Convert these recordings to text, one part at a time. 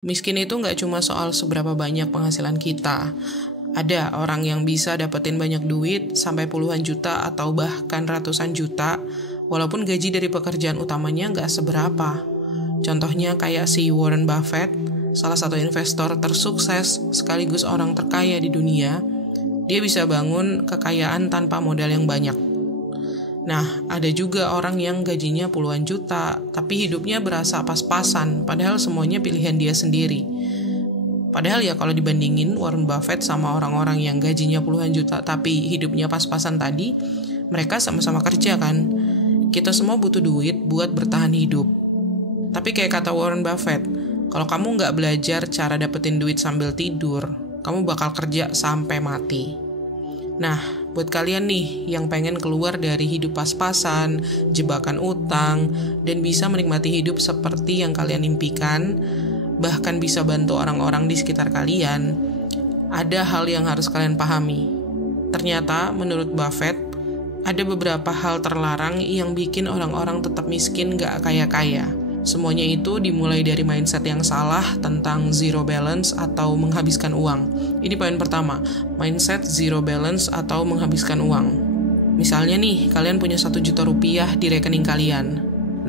Miskin itu nggak cuma soal seberapa banyak penghasilan kita. Ada orang yang bisa dapetin banyak duit sampai puluhan juta atau bahkan ratusan juta, walaupun gaji dari pekerjaan utamanya nggak seberapa. Contohnya kayak si Warren Buffett, salah satu investor tersukses sekaligus orang terkaya di dunia. Dia bisa bangun kekayaan tanpa modal yang banyak. Nah, ada juga orang yang gajinya puluhan juta, tapi hidupnya berasa pas-pasan, padahal semuanya pilihan dia sendiri. Padahal ya kalau dibandingin Warren Buffett sama orang-orang yang gajinya puluhan juta tapi hidupnya pas-pasan tadi, mereka sama-sama kerja kan. Kita semua butuh duit buat bertahan hidup. Tapi kayak kata Warren Buffett, kalau kamu nggak belajar cara dapetin duit sambil tidur, kamu bakal kerja sampai mati. Nah, buat kalian nih yang pengen keluar dari hidup pas-pasan, jebakan utang, dan bisa menikmati hidup seperti yang kalian impikan, bahkan bisa bantu orang-orang di sekitar kalian, ada hal yang harus kalian pahami. Ternyata, menurut Buffett, ada beberapa hal terlarang yang bikin orang-orang tetap miskin gak kaya-kaya. Semuanya itu dimulai dari mindset yang salah tentang zero balance atau menghabiskan uang. Ini poin pertama, mindset zero balance atau menghabiskan uang. Misalnya nih, kalian punya 1 juta rupiah di rekening kalian.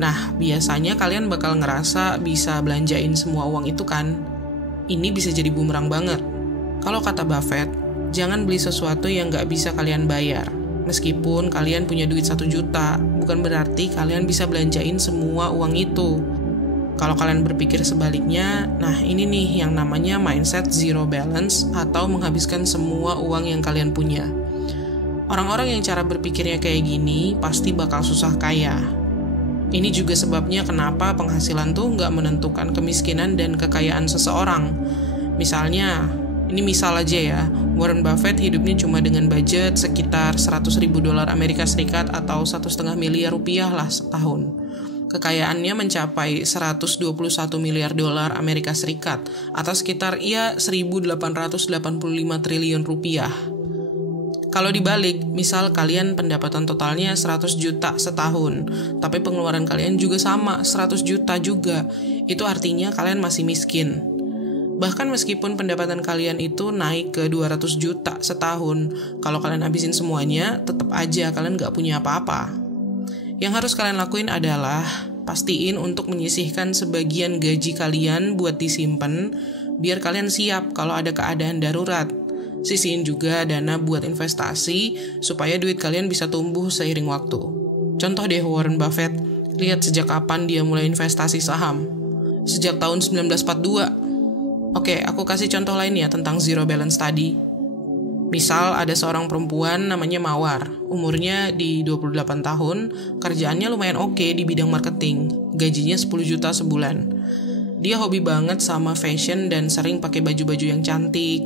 Nah, biasanya kalian bakal ngerasa bisa belanjain semua uang itu kan? Ini bisa jadi bumerang banget. Kalau kata Buffett, jangan beli sesuatu yang gak bisa kalian bayar. Meskipun kalian punya duit 1 juta, bukan berarti kalian bisa belanjain semua uang itu. Kalau kalian berpikir sebaliknya, nah ini nih yang namanya mindset zero balance atau menghabiskan semua uang yang kalian punya. Orang-orang yang cara berpikirnya kayak gini pasti bakal susah kaya. Ini juga sebabnya kenapa penghasilan tuh nggak menentukan kemiskinan dan kekayaan seseorang. Misalnya, ini misal aja ya, Warren Buffett hidupnya cuma dengan budget sekitar $100.000 Amerika Serikat atau 1,5 miliar rupiah lah setahun. Kekayaannya mencapai $121 miliar Amerika Serikat atau sekitar 1.885 triliun rupiah. Kalau dibalik, misal kalian pendapatan totalnya 100 juta setahun, tapi pengeluaran kalian juga sama, 100 juta juga. Itu artinya kalian masih miskin. Bahkan meskipun pendapatan kalian itu naik ke 200 juta setahun, kalau kalian habisin semuanya, tetap aja kalian gak punya apa-apa. Yang harus kalian lakuin adalah pastiin untuk menyisihkan sebagian gaji kalian buat disimpan, biar kalian siap kalau ada keadaan darurat. Sisihin juga dana buat investasi, supaya duit kalian bisa tumbuh seiring waktu. Contoh deh Warren Buffett, lihat sejak kapan dia mulai investasi saham. Sejak tahun 1942. Oke, aku kasih contoh lain ya tentang zero balance tadi. Misal ada seorang perempuan namanya Mawar, umurnya di 28 tahun, kerjaannya lumayan oke di bidang marketing, gajinya 10 juta sebulan. Dia hobi banget sama fashion dan sering pakai baju-baju yang cantik.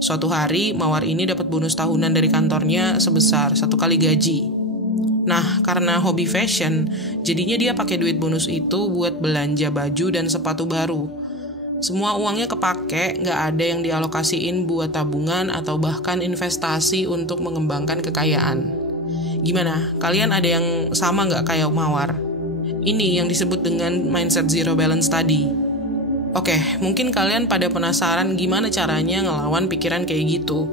Suatu hari, Mawar ini dapat bonus tahunan dari kantornya sebesar 1 kali gaji. Nah, karena hobi fashion, jadinya dia pakai duit bonus itu buat belanja baju dan sepatu baru. Semua uangnya kepake, gak ada yang dialokasiin buat tabungan atau bahkan investasi untuk mengembangkan kekayaan. Gimana? Kalian ada yang sama gak kayak Mawar? Ini yang disebut dengan mindset zero balance tadi. Oke, mungkin kalian pada penasaran gimana caranya ngelawan pikiran kayak gitu.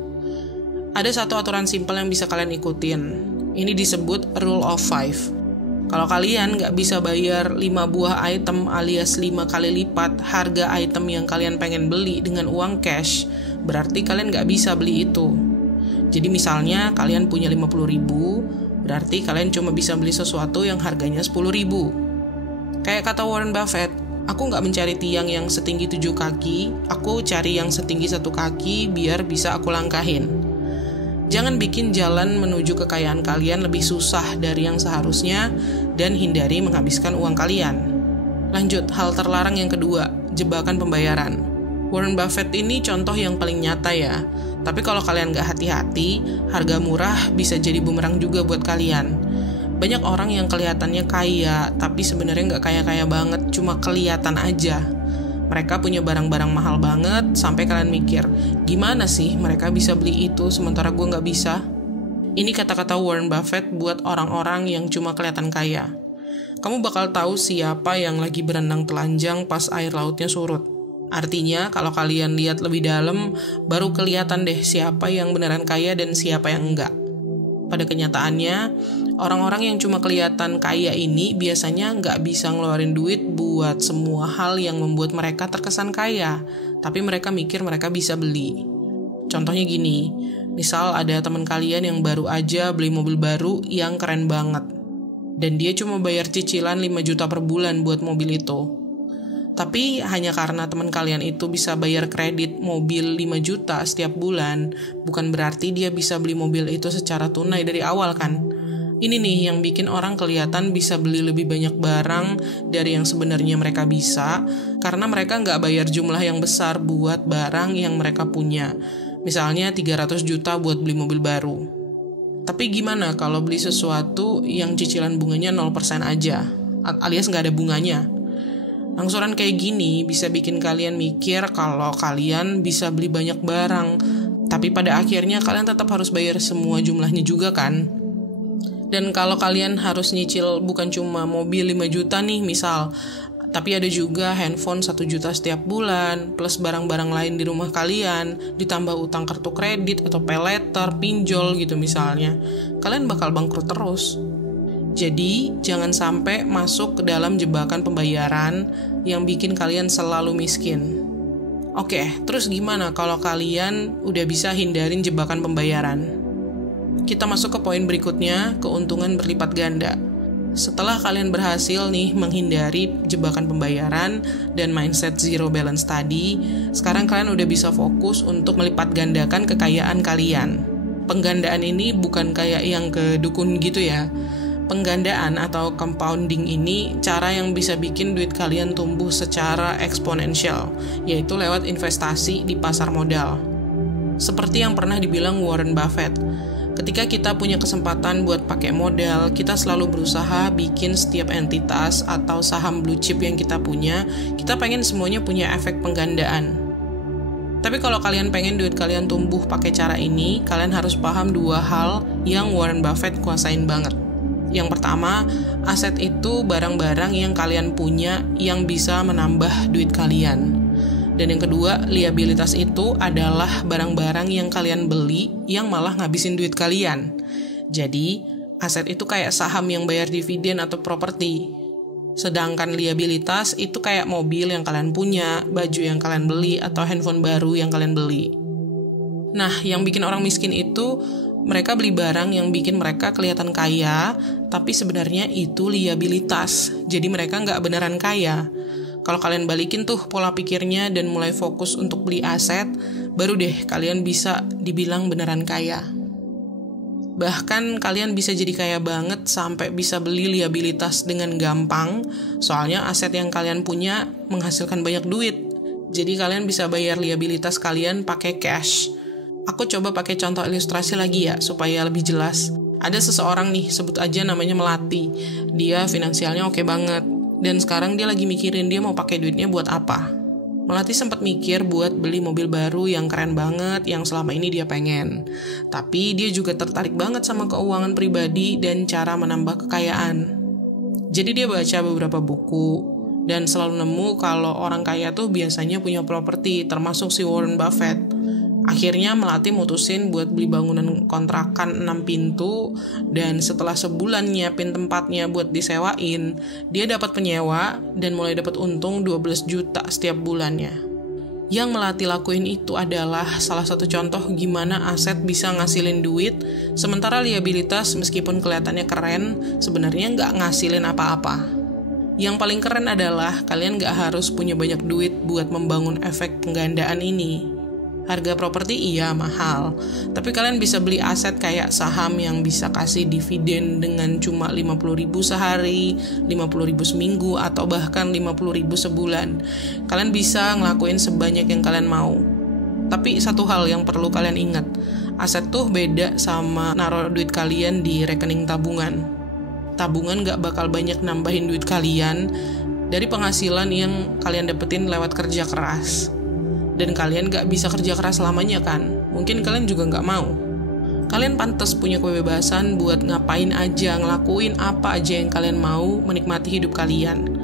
Ada satu aturan simpel yang bisa kalian ikutin. Ini disebut Rule of 5. Kalau kalian nggak bisa bayar 5 buah item alias 5 kali lipat harga item yang kalian pengen beli dengan uang cash, berarti kalian nggak bisa beli itu. Jadi misalnya kalian punya 50.000, berarti kalian cuma bisa beli sesuatu yang harganya 10.000. Kayak kata Warren Buffett, aku nggak mencari tiang yang setinggi 7 kaki, aku cari yang setinggi 1 kaki biar bisa aku langkahin. Jangan bikin jalan menuju kekayaan kalian lebih susah dari yang seharusnya dan hindari menghabiskan uang kalian. Lanjut, hal terlarang yang kedua, jebakan pembayaran. Warren Buffett ini contoh yang paling nyata ya. Tapi kalau kalian gak hati-hati, harga murah bisa jadi bumerang juga buat kalian. Banyak orang yang kelihatannya kaya, tapi sebenarnya gak kaya-kaya banget, cuma kelihatan aja. Mereka punya barang-barang mahal banget, sampai kalian mikir, gimana sih mereka bisa beli itu sementara gue nggak bisa? Ini kata-kata Warren Buffett buat orang-orang yang cuma kelihatan kaya. Kamu bakal tahu siapa yang lagi berenang telanjang pas air lautnya surut. Artinya kalau kalian lihat lebih dalam, baru kelihatan deh siapa yang beneran kaya dan siapa yang enggak. Pada kenyataannya, orang-orang yang cuma kelihatan kaya ini biasanya nggak bisa ngeluarin duit buat semua hal yang membuat mereka terkesan kaya, tapi mereka mikir mereka bisa beli. Contohnya gini, misal ada teman kalian yang baru aja beli mobil baru yang keren banget, dan dia cuma bayar cicilan 5 juta per bulan buat mobil itu. Tapi hanya karena teman kalian itu bisa bayar kredit mobil 5 juta setiap bulan, bukan berarti dia bisa beli mobil itu secara tunai dari awal kan? Ini nih yang bikin orang kelihatan bisa beli lebih banyak barang dari yang sebenarnya mereka bisa, karena mereka nggak bayar jumlah yang besar buat barang yang mereka punya. Misalnya 300 juta buat beli mobil baru. Tapi gimana kalau beli sesuatu yang cicilan bunganya 0% aja, alias nggak ada bunganya? Angsuran kayak gini bisa bikin kalian mikir kalau kalian bisa beli banyak barang, tapi pada akhirnya kalian tetap harus bayar semua jumlahnya juga kan? Dan kalau kalian harus nyicil bukan cuma mobil 5 juta nih misal, tapi ada juga handphone 1 juta setiap bulan, plus barang-barang lain di rumah kalian, ditambah utang kartu kredit atau pay letter, pinjol gitu misalnya, kalian bakal bangkrut terus. Jadi, jangan sampai masuk ke dalam jebakan pembayaran yang bikin kalian selalu miskin. Oke, terus gimana kalau kalian udah bisa hindarin jebakan pembayaran? Kita masuk ke poin berikutnya, keuntungan berlipat ganda. Setelah kalian berhasil nih menghindari jebakan pembayaran dan mindset zero balance tadi, sekarang kalian udah bisa fokus untuk melipat gandakan kekayaan kalian. Penggandaan ini bukan kayak yang ke dukun gitu ya. Penggandaan atau compounding ini cara yang bisa bikin duit kalian tumbuh secara eksponensial, yaitu lewat investasi di pasar modal. Seperti yang pernah dibilang Warren Buffett, ketika kita punya kesempatan buat pakai modal, kita selalu berusaha bikin setiap entitas atau saham blue chip yang kita punya, kita pengen semuanya punya efek penggandaan. Tapi kalau kalian pengen duit kalian tumbuh pakai cara ini, kalian harus paham 2 hal yang Warren Buffett kuasain banget. Yang pertama, aset itu barang-barang yang kalian punya yang bisa menambah duit kalian. Dan yang kedua, liabilitas itu adalah barang-barang yang kalian beli yang malah ngabisin duit kalian. Jadi, aset itu kayak saham yang bayar dividen atau properti. Sedangkan liabilitas itu kayak mobil yang kalian punya, baju yang kalian beli, atau handphone baru yang kalian beli. Nah, yang bikin orang miskin itu mereka beli barang yang bikin mereka kelihatan kaya, tapi sebenarnya itu liabilitas. Jadi mereka nggak beneran kaya. Kalau kalian balikin tuh pola pikirnya dan mulai fokus untuk beli aset, baru deh kalian bisa dibilang beneran kaya. Bahkan kalian bisa jadi kaya banget sampai bisa beli liabilitas dengan gampang, soalnya aset yang kalian punya menghasilkan banyak duit. Jadi kalian bisa bayar liabilitas kalian pakai cash. Aku coba pakai contoh ilustrasi lagi ya, supaya lebih jelas. Ada seseorang nih, sebut aja namanya Melati. Dia finansialnya oke banget. Dan sekarang dia lagi mikirin dia mau pakai duitnya buat apa. Melati sempat mikir buat beli mobil baru yang keren banget, yang selama ini dia pengen. Tapi dia juga tertarik banget sama keuangan pribadi dan cara menambah kekayaan. Jadi dia baca beberapa buku, dan selalu nemu kalau orang kaya tuh biasanya punya properti, termasuk si Warren Buffett. Akhirnya Melati mutusin buat beli bangunan kontrakan 6 pintu, dan setelah sebulan nyiapin tempatnya buat disewain, dia dapat penyewa dan mulai dapat untung 12 juta setiap bulannya. Yang Melati lakuin itu adalah salah satu contoh gimana aset bisa ngasilin duit, sementara liabilitas meskipun kelihatannya keren, sebenarnya nggak ngasilin apa-apa. Yang paling keren adalah kalian nggak harus punya banyak duit buat membangun efek penggandaan ini. Harga properti iya mahal, tapi kalian bisa beli aset kayak saham yang bisa kasih dividen dengan cuma 50.000 sehari, 50.000 seminggu, atau bahkan 50.000 sebulan. Kalian bisa ngelakuin sebanyak yang kalian mau. Tapi satu hal yang perlu kalian ingat, aset tuh beda sama naruh duit kalian di rekening tabungan. Tabungan gak bakal banyak nambahin duit kalian dari penghasilan yang kalian dapetin lewat kerja keras. Dan kalian gak bisa kerja keras selamanya kan? Mungkin kalian juga gak mau. Kalian pantas punya kebebasan buat ngapain aja, ngelakuin apa aja yang kalian mau, menikmati hidup kalian.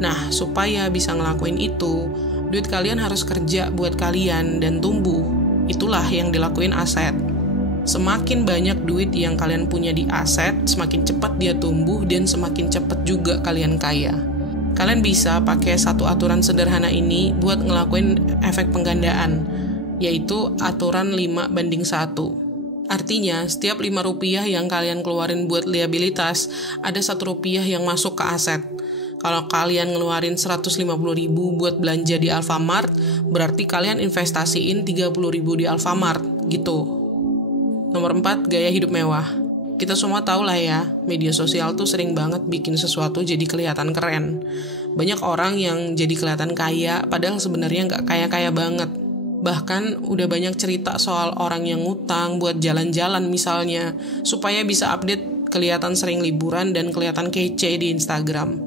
Nah, supaya bisa ngelakuin itu, Duit kalian harus kerja buat kalian dan tumbuh. Itulah yang dilakuin aset. Semakin banyak duit yang kalian punya di aset, semakin cepat dia tumbuh dan semakin cepat juga kalian kaya. Kalian bisa pakai satu aturan sederhana ini buat ngelakuin efek penggandaan, yaitu aturan 5:1. Artinya, setiap 5 rupiah yang kalian keluarin buat liabilitas, ada 1 rupiah yang masuk ke aset. Kalau kalian ngeluarin 150.000 buat belanja di Alfamart, berarti kalian investasiin 30.000 di Alfamart, gitu. Nomor 4, gaya hidup mewah. Kita semua tahu lah ya, media sosial tuh sering banget bikin sesuatu jadi kelihatan keren. Banyak orang yang jadi kelihatan kaya, padahal sebenarnya nggak kaya-kaya banget. Bahkan udah banyak cerita soal orang yang ngutang buat jalan-jalan misalnya, supaya bisa update kelihatan sering liburan dan kelihatan kece di Instagram.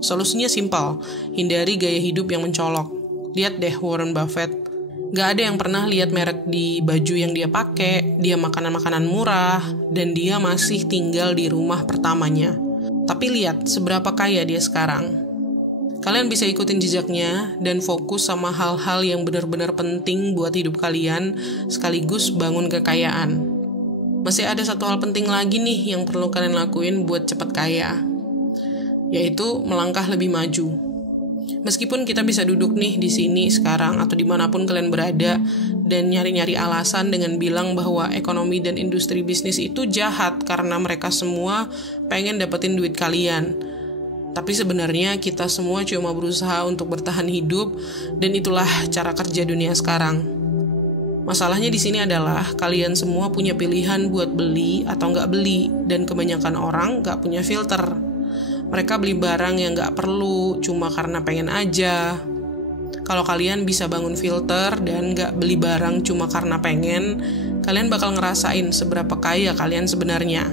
Solusinya simpel, hindari gaya hidup yang mencolok. Lihat deh Warren Buffett. Gak ada yang pernah lihat merek di baju yang dia pakai, dia makanan-makanan murah, dan dia masih tinggal di rumah pertamanya. Tapi lihat seberapa kaya dia sekarang. Kalian bisa ikutin jejaknya dan fokus sama hal-hal yang benar-benar penting buat hidup kalian, sekaligus bangun kekayaan. Masih ada satu hal penting lagi nih yang perlu kalian lakuin buat cepat kaya, yaitu melangkah lebih maju. Meskipun kita bisa duduk nih di sini sekarang atau dimanapun kalian berada dan nyari-nyari alasan dengan bilang bahwa ekonomi dan industri bisnis itu jahat karena mereka semua pengen dapetin duit kalian. Tapi sebenarnya kita semua cuma berusaha untuk bertahan hidup dan itulah cara kerja dunia sekarang. Masalahnya di sini adalah kalian semua punya pilihan buat beli atau nggak beli dan kebanyakan orang nggak punya filter. Mereka beli barang yang nggak perlu cuma karena pengen aja. Kalau kalian bisa bangun filter dan nggak beli barang cuma karena pengen, kalian bakal ngerasain seberapa kaya kalian sebenarnya.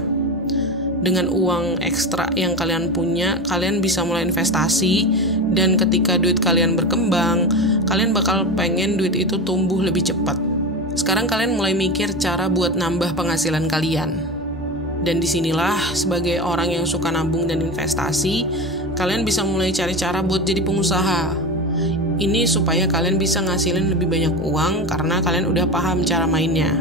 Dengan uang ekstra yang kalian punya, kalian bisa mulai investasi, dan ketika duit kalian berkembang, kalian bakal pengen duit itu tumbuh lebih cepat. Sekarang kalian mulai mikir cara buat nambah penghasilan kalian. Dan disinilah, sebagai orang yang suka nabung dan investasi, kalian bisa mulai cari cara buat jadi pengusaha. Ini supaya kalian bisa ngasilin lebih banyak uang karena kalian udah paham cara mainnya.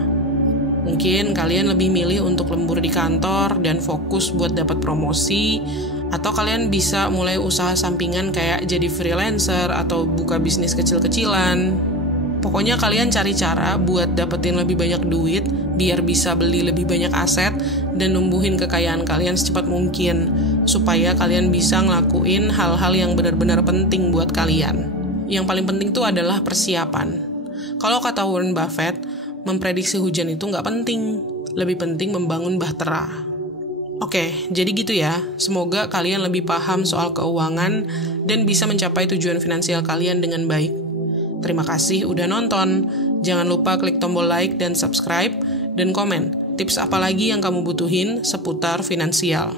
Mungkin kalian lebih milih untuk lembur di kantor dan fokus buat dapat promosi, atau kalian bisa mulai usaha sampingan kayak jadi freelancer atau buka bisnis kecil-kecilan. Pokoknya kalian cari cara buat dapetin lebih banyak duit biar bisa beli lebih banyak aset dan numbuhin kekayaan kalian secepat mungkin, supaya kalian bisa ngelakuin hal-hal yang benar-benar penting buat kalian. Yang paling penting tuh adalah persiapan. Kalau kata Warren Buffett, memprediksi hujan itu nggak penting, lebih penting membangun bahtera. Oke, jadi gitu ya. Semoga kalian lebih paham soal keuangan dan bisa mencapai tujuan finansial kalian dengan baik. Terima kasih udah nonton. Jangan lupa klik tombol like dan subscribe, dan komen tips apa lagi yang kamu butuhin seputar finansial.